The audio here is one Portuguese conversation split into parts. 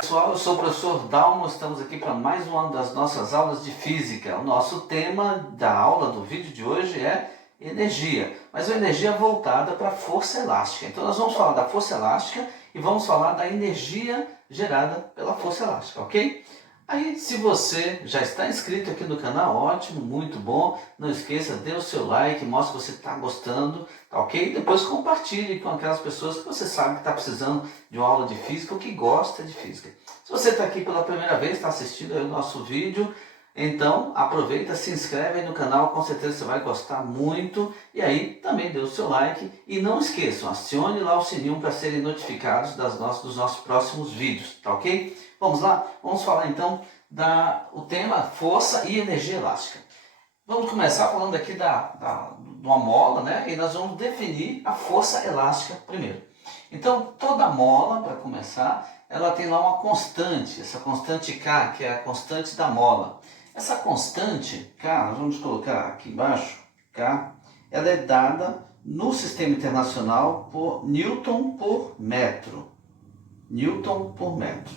Pessoal, eu sou o professor Dalmo, estamos aqui para mais uma das nossas aulas de física. O nosso tema da aula do vídeo de hoje é energia, mas uma energia voltada para a força elástica. Então nós vamos falar da força elástica e vamos falar da energia gerada pela força elástica, ok? Aí, se você já está inscrito aqui no canal, ótimo, muito bom. Não esqueça, dê o seu like, mostre que você está gostando, tá ok? Depois compartilhe com aquelas pessoas que você sabe que está precisando de uma aula de física ou que gosta de física. Se você está aqui pela primeira vez, está assistindo aí o nosso vídeo, então aproveita, se inscreve aí no canal, com certeza você vai gostar muito. E aí também dê o seu like e não esqueçam, acione lá o sininho para serem notificados dos nossos próximos vídeos, tá ok? Vamos lá? Vamos falar então o tema força e energia elástica. Vamos começar falando aqui de uma mola, né? E nós vamos definir a força elástica primeiro. Então, toda mola, para começar, ela tem lá uma constante, essa constante K, que é a constante da mola. Essa constante K, nós vamos colocar aqui embaixo, K, ela é dada no sistema internacional por Newton por metro. Newton por metro.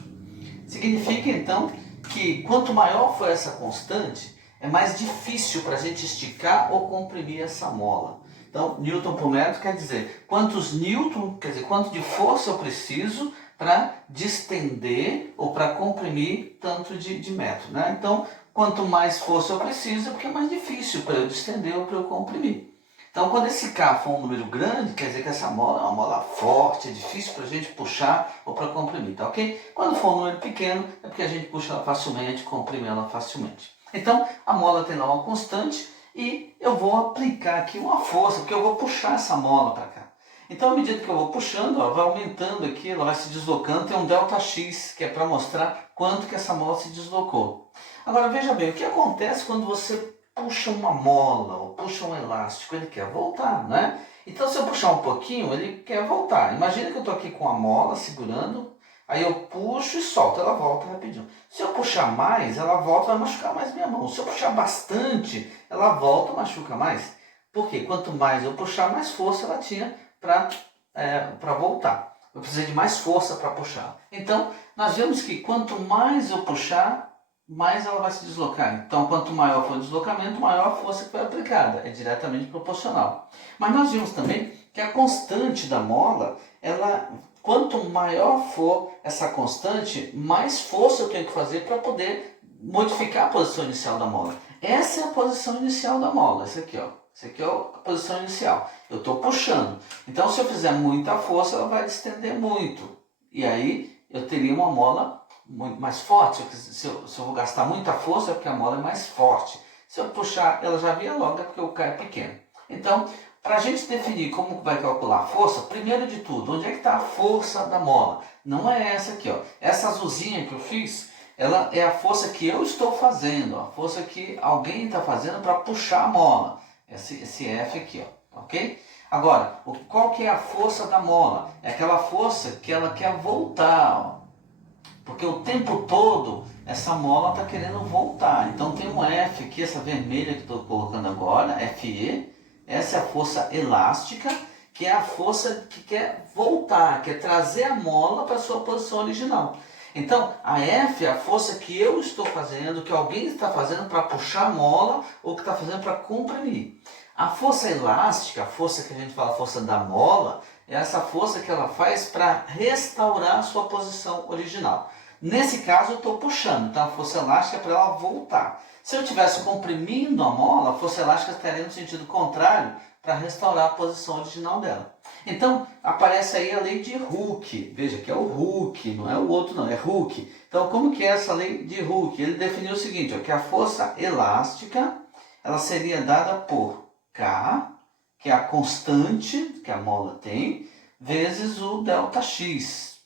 Significa então que quanto maior for essa constante, é mais difícil para a gente esticar ou comprimir essa mola. Então, Newton por metro quer dizer quantos Newton, quer dizer quanto de força eu preciso para distender ou para comprimir tanto de metro, né? Então, quanto mais força eu preciso, é porque é mais difícil para eu distender ou para eu comprimir. Então, quando esse K for um número grande, quer dizer que essa mola é uma mola forte, é difícil para a gente puxar ou para comprimir, tá ok? Quando for um número pequeno, é porque a gente puxa ela facilmente, comprime ela facilmente. Então, a mola tem lá uma constante e eu vou aplicar aqui uma força, porque eu vou puxar essa mola para cá. Então, à medida que eu vou puxando, ela vai aumentando aqui, ela vai se deslocando, tem um ΔX, que é para mostrar quanto que essa mola se deslocou. Agora, veja bem, o que acontece quando você puxa uma mola ou puxa um elástico? Ele quer voltar, né? Então, se eu puxar um pouquinho, ele quer voltar. Imagina que eu estou aqui com a mola segurando, aí eu puxo e solto, ela volta rapidinho. Se eu puxar mais, ela volta e vai machucar mais minha mão. Se eu puxar bastante, ela volta e machuca mais. Por quê? Quanto mais eu puxar, mais força ela tinha para voltar. Eu precisei de mais força para puxar. Então, nós vemos que quanto mais eu puxar, mais ela vai se deslocar. Então, quanto maior for o deslocamento, maior a força que foi aplicada. É diretamente proporcional. Mas nós vimos também que a constante da mola, quanto maior for essa constante, mais força eu tenho que fazer para poder modificar a posição inicial da mola. Essa é a posição inicial da mola. Essa aqui, ó. Essa aqui é a posição inicial. Eu estou puxando. Então, se eu fizer muita força, ela vai distender muito. E aí, eu teria uma mola muito mais forte. Se eu vou gastar muita força, é porque a mola é mais forte. Se eu puxar, ela já via logo, é porque o K é pequeno. Então, para a gente definir como vai calcular a força, primeiro de tudo, onde é que está a força da mola? Não é essa aqui, ó. Essa azulzinha que eu fiz, ela é a força que eu estou fazendo, a força que alguém está fazendo para puxar a mola. Esse F aqui, ó, ok? Agora, qual que é a força da mola? É aquela força que ela quer voltar, ó. Porque o tempo todo essa mola está querendo voltar. Então tem um F aqui, essa vermelha que estou colocando agora, FE. Essa é a força elástica, que é a força que quer voltar, quer trazer a mola para a sua posição original. Então, a F é a força que eu estou fazendo, que alguém está fazendo para puxar a mola ou que está fazendo para comprimir. A força elástica, a força que a gente fala, a força da mola, é essa força que ela faz para restaurar a sua posição original. Nesse caso, eu estou puxando, então a força elástica é para ela voltar. Se eu estivesse comprimindo a mola, a força elástica estaria no sentido contrário para restaurar a posição original dela. Então, aparece aí a lei de Hooke. Veja que é o Hooke, não é o outro não, é Hooke. Então, como que é essa lei de Hooke? Ele definiu o seguinte, ó, que a força elástica ela seria dada por K, que é a constante que a mola tem, vezes o ΔX.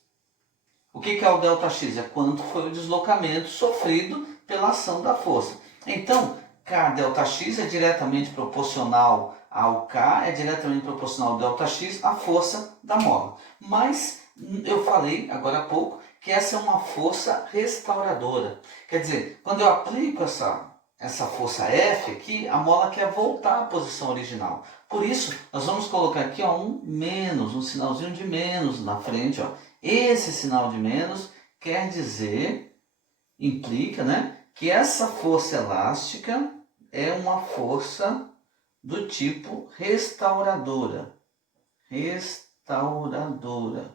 O que é o ΔX? É quanto foi o deslocamento sofrido pela ação da força. Então, K ΔX é diretamente proporcional ao K é diretamente proporcional ao ΔX, a força da mola. Mas eu falei agora há pouco que essa é uma força restauradora. Quer dizer, quando eu aplico essa força F aqui, a mola quer voltar à posição original. Por isso, nós vamos colocar aqui ó, um menos, um sinalzinho de menos na frente. Ó. Esse sinal de menos quer dizer, implica, né, que essa força elástica é uma força do tipo restauradora. Restauradora.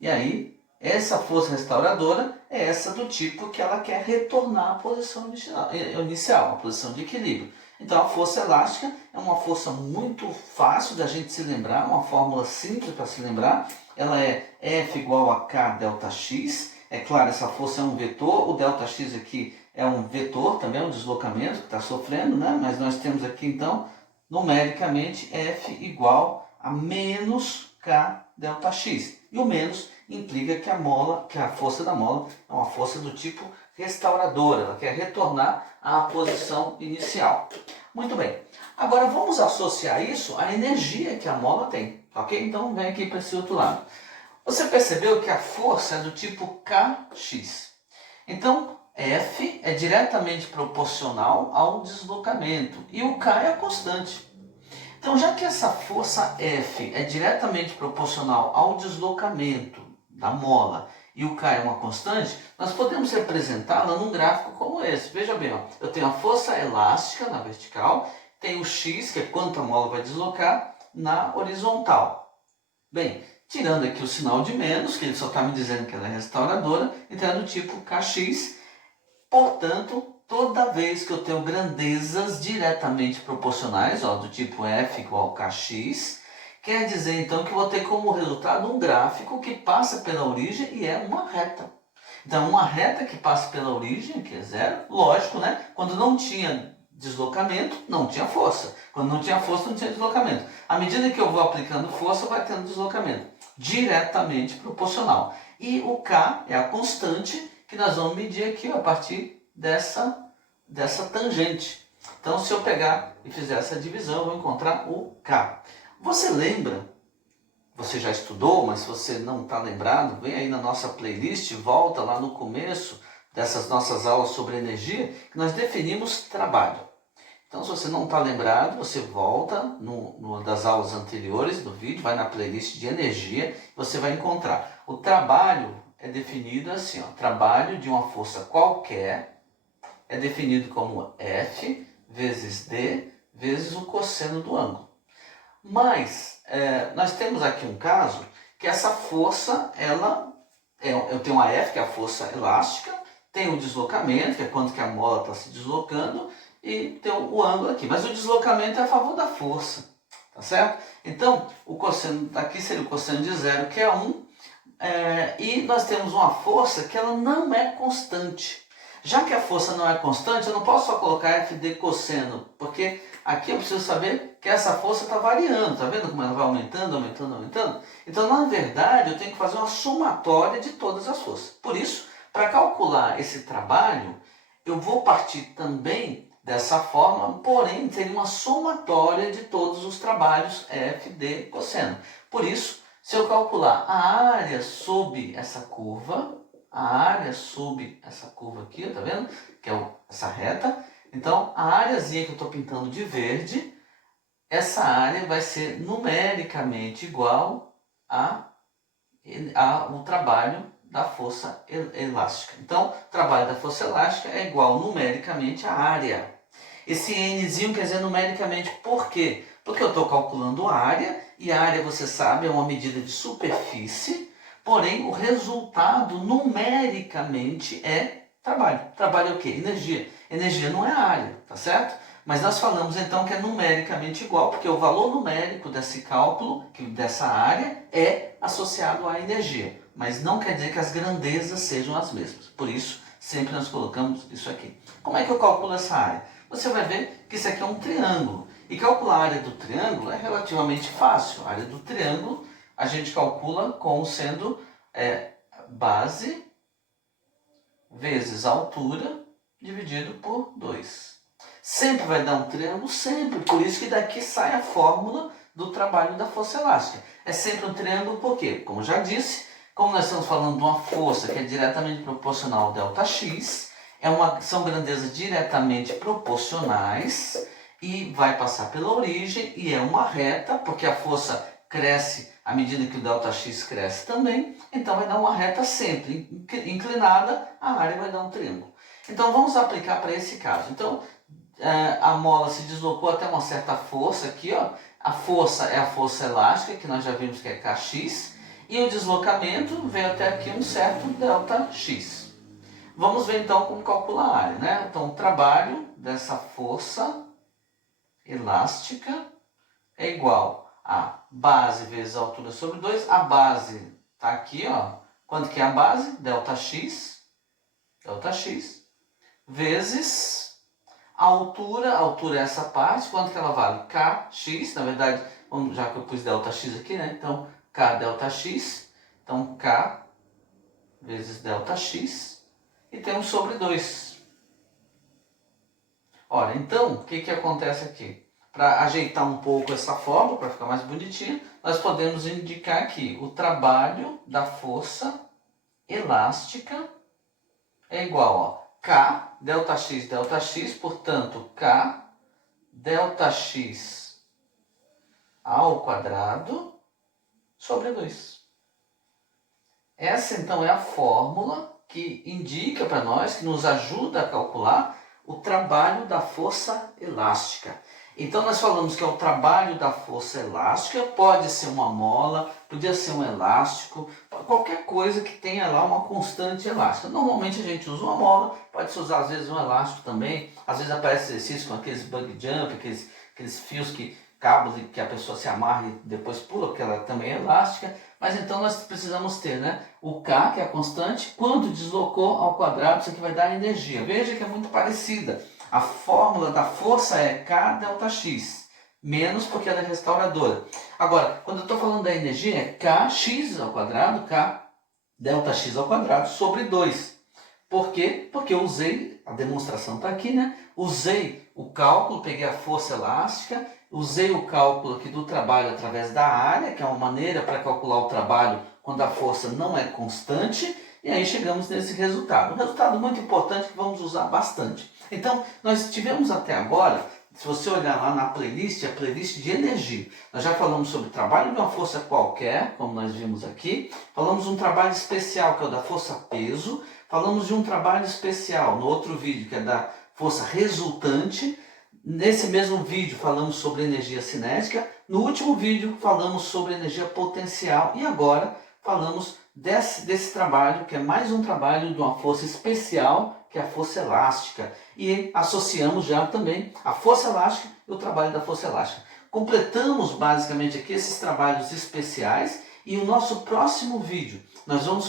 E aí, essa força restauradora é essa do tipo que ela quer retornar à posição inicial, a posição de equilíbrio. Então, a força elástica é uma força muito fácil da gente se lembrar, uma fórmula simples para se lembrar. Ela é F igual a K delta X. É claro, essa força é um vetor, o delta X aqui é um vetor também, um deslocamento que está sofrendo, né? Mas nós temos aqui, então, numericamente, F igual a menos K delta X. E o menos implica que a força da mola é uma força do tipo restauradora, ela quer retornar à posição inicial. Muito bem, agora vamos associar isso à energia que a mola tem, ok? Então vem aqui para esse outro lado. Você percebeu que a força é do tipo Kx. Então F é diretamente proporcional ao deslocamento e o K é a constante. Então, já que essa força F é diretamente proporcional ao deslocamento da mola e o K é uma constante, nós podemos representá-la num gráfico como esse. Veja bem, ó, eu tenho a força elástica na vertical, tenho o X, que é quanto a mola vai deslocar, na horizontal. Bem, tirando aqui o sinal de menos, que ele só está me dizendo que ela é restauradora, então é do tipo Kx. Portanto, toda vez que eu tenho grandezas diretamente proporcionais, ó, do tipo F igual a Kx, quer dizer então que eu vou ter como resultado um gráfico que passa pela origem e é uma reta. Então, uma reta que passa pela origem, que é zero, lógico, né? Quando não tinha deslocamento, não tinha força. Quando não tinha força, não tinha deslocamento. À medida que eu vou aplicando força, vai tendo deslocamento. Diretamente proporcional. E o K é a constante que nós vamos medir aqui ó, a partir dessa tangente. Então, se eu pegar e fizer essa divisão, eu vou encontrar o K. Você lembra? Você já estudou, mas se você não está lembrado, vem aí na nossa playlist, volta lá no começo dessas nossas aulas sobre energia, que nós definimos trabalho. Então, se você não está lembrado, você volta numa das aulas anteriores do vídeo, vai na playlist de energia, você vai encontrar. O trabalho é definido assim, ó, trabalho de uma força qualquer é definido como F vezes D vezes o cosseno do ângulo. Mas nós temos aqui um caso que essa força, eu tenho uma F, que é a força elástica, tem o deslocamento, que é quanto que a mola está se deslocando, e tem o ângulo aqui. Mas o deslocamento é a favor da força, tá certo? Então, o cosseno aqui seria o cosseno de zero, que é 1, e nós temos uma força que ela não é constante. Já que a força não é constante, eu não posso só colocar F de cosseno, porque aqui eu preciso saber que essa força está variando, tá vendo como ela vai aumentando, aumentando, aumentando? Então, na verdade, eu tenho que fazer uma somatória de todas as forças. Por isso, para calcular esse trabalho, eu vou partir também dessa forma, porém, seria uma somatória de todos os trabalhos F de cosseno. Por isso, se eu calcular a área sob essa curva, aqui, tá vendo? Que é essa reta. Então, a áreazinha que eu estou pintando de verde, essa área vai ser numericamente igual ao trabalho da força elástica. Então, o trabalho da força elástica é igual numericamente à área. Esse Nzinho quer dizer numericamente por quê? Porque eu estou calculando a área, e a área, você sabe, é uma medida de superfície, porém o resultado numericamente é trabalho. Trabalho é o quê? Energia. Energia não é a área, tá certo? Mas nós falamos então que é numericamente igual, porque o valor numérico desse cálculo, dessa área, é associado à energia. Mas não quer dizer que as grandezas sejam as mesmas. Por isso, sempre nós colocamos isso aqui. Como é que eu calculo essa área? Você vai ver que isso aqui é um triângulo. E calcular a área do triângulo é relativamente fácil. A área do triângulo a gente calcula como sendo base vezes altura dividido por 2. Sempre vai dar um triângulo? Sempre. Por isso que daqui sai a fórmula do trabalho da força elástica. É sempre um triângulo por quê? Como já disse, como nós estamos falando de uma força que é diretamente proporcional ao ΔX, são grandezas diretamente proporcionais e vai passar pela origem e é uma reta, porque a força cresce à medida que o ΔX cresce também, então vai dar uma reta sempre inclinada, a área vai dar um triângulo. Então vamos aplicar para esse caso. Então a mola se deslocou até uma certa força aqui, ó. A força é a força elástica, que nós já vimos que é Kx, e o deslocamento veio até aqui um certo ΔX. Vamos ver então como calcular a área, né? Então o trabalho dessa força elástica é igual a base vezes a altura sobre 2. A base está aqui, ó. Quanto que é a base? ΔX, vezes a altura é essa parte. Quanto que ela vale? Kx, na verdade, já que eu pus ΔX aqui, né? Então, K ΔX, então K vezes ΔX, e tem um sobre 2. Olha, então, o que acontece aqui? Para ajeitar um pouco essa fórmula, para ficar mais bonitinha, nós podemos indicar aqui o trabalho da força elástica é igual a K ΔX, portanto, K ΔX ao quadrado sobre 2. Essa, então, é a fórmula que indica para nós, que nos ajuda a calcular o trabalho da força elástica. Então, nós falamos que é o trabalho da força elástica, pode ser uma mola, podia ser um elástico, qualquer coisa que tenha lá uma constante elástica. Normalmente a gente usa uma mola, pode-se usar às vezes um elástico também, às vezes aparece exercício com aqueles bug jump, aqueles fios cabos que a pessoa se amarra e depois pula, porque ela também é elástica. Mas então nós precisamos ter, né, o K, que é a constante, quanto deslocou ao quadrado, isso aqui vai dar energia. Veja que é muito parecida. A fórmula da força é K ΔX, menos porque ela é restauradora. Agora, quando eu estou falando da energia, é Kx ao quadrado, K ΔX ao quadrado sobre 2. Por quê? Porque eu usei, a demonstração está aqui, né? Usei o cálculo, peguei a força elástica, usei o cálculo aqui do trabalho através da área, que é uma maneira para calcular o trabalho quando a força não é constante, e aí chegamos nesse resultado. Um resultado muito importante que vamos usar bastante. Então, nós tivemos até agora, se você olhar lá na playlist, a playlist de energia, nós já falamos sobre o trabalho de uma força qualquer, como nós vimos aqui, falamos de um trabalho especial, que é o da força peso, falamos de um trabalho especial no outro vídeo, que é da força resultante. Nesse mesmo vídeo falamos sobre energia cinética, no último vídeo falamos sobre energia potencial e agora falamos desse trabalho, que é mais um trabalho de uma força especial, que é a força elástica. E associamos já também a força elástica e o trabalho da força elástica. Completamos basicamente aqui esses trabalhos especiais e o nosso próximo vídeo nós vamos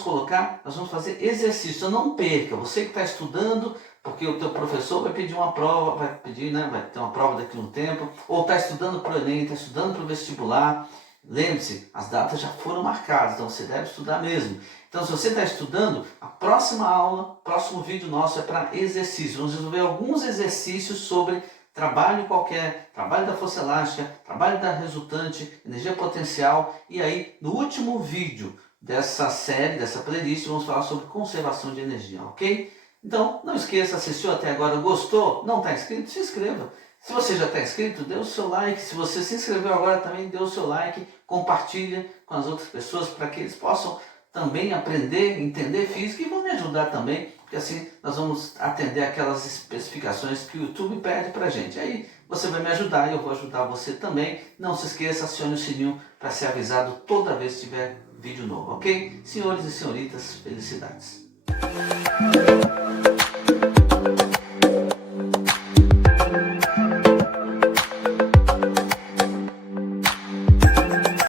fazer exercício. Não perca, você que está estudando, porque o teu professor vai pedir uma prova, vai ter uma prova daqui a um tempo, ou está estudando para o Enem, está estudando para o vestibular. Lembre-se, as datas já foram marcadas, então você deve estudar mesmo. Então, se você está estudando, a próxima aula, próximo vídeo nosso é para exercício. Vamos resolver alguns exercícios sobre trabalho qualquer, trabalho da força elástica, trabalho da resultante, energia potencial. E aí, no último vídeo dessa série, dessa playlist, vamos falar sobre conservação de energia, ok? Então, não esqueça, assistiu até agora, gostou? Não está inscrito? Se inscreva. Se você já está inscrito, dê o seu like. Se você se inscreveu agora também, dê o seu like. Compartilha com as outras pessoas para que eles possam também aprender, entender física e vão me ajudar também, porque assim nós vamos atender aquelas especificações que o YouTube pede para a gente. Aí você vai me ajudar e eu vou ajudar você também. Não se esqueça, acione o sininho para ser avisado toda vez que tiver vídeo novo, ok? Senhores e senhoritas, felicidades!